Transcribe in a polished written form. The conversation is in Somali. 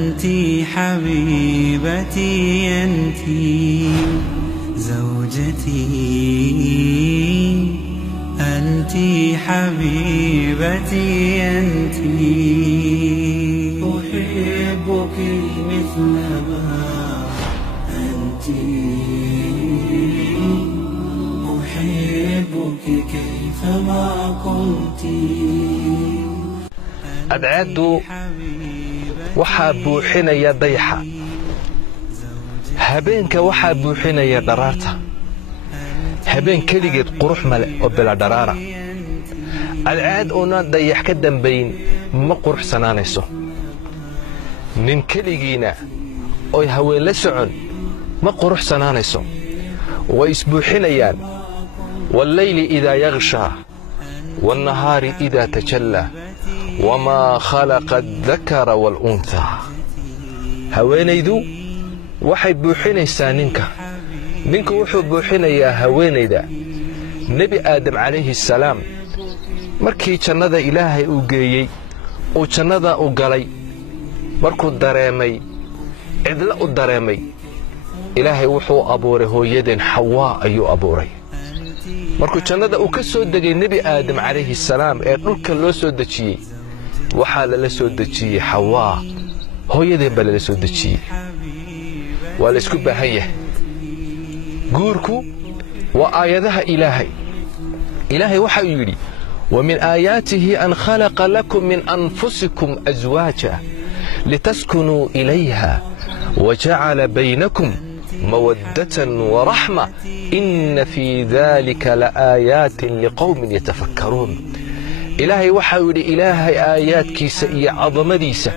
أنت حبيبتي أنت زوجتي أنت حبيبتي أنت أحبك مثلما أنت أحبك كيفما كنت أدعادو waxaa buuxinaya dayaxa habeenka waxaa buuxinaya dharaarta habeen keligeed qurux male oo bila dharaara alcaad una dayax ka dambayn ma quruxsanaanayso nin keligiina oo haween la socon ma quruxsanaanayso way isbuuxinayaan wallayli idaa yaghshaa والنهار إذا تجلى وما خلق الذكر والأنثى هوينيدو waxay buuxinaysaa ninka wuxuu buuxinayaa haweenayda nabi aadam calayhi salaam markii jannada ilaahay uu geeyay oo jannada u galay markuu dareemay cidla u dareemay ilaahay wuxuu abuuray hooyadeen Xawaa ayuu abuuray markuu jannada uu ka soo degay nabi aadam calayhi salaam ee dhulka loo soo dajiyay waxa la soo dajiyay Xawaa hooyadeen baa la soo dajiyay waa la isku baahan yahay guurku waa aayadaha ilaahay waxa uu yiri ومن آياته أن خلق لكم من أنفسكم أزواجا لتسكنوا إليها وجعل بينكم مودة ورحمة إن في ذلك لآيات لقوم يتفكرون إلهي وحاول إلهي آيات كيسئية عظمديسة